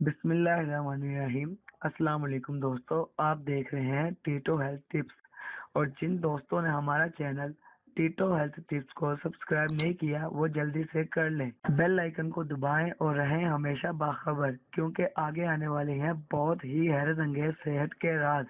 बिस्मिल्लाहिर्रहमानिर्रहीम। अस्सलाम वालेकुम दोस्तों, आप देख रहे हैं टीटो हेल्थ टिप्स। और जिन दोस्तों ने हमारा चैनल टीटो हेल्थ टिप्स को सब्सक्राइब नहीं किया वो जल्दी से कर लें, बेल आइकन को दबाएं और रहें हमेशा बाखबर, क्योंकि आगे आने वाले हैं बहुत ही हैरत अंगेज सेहत के राज।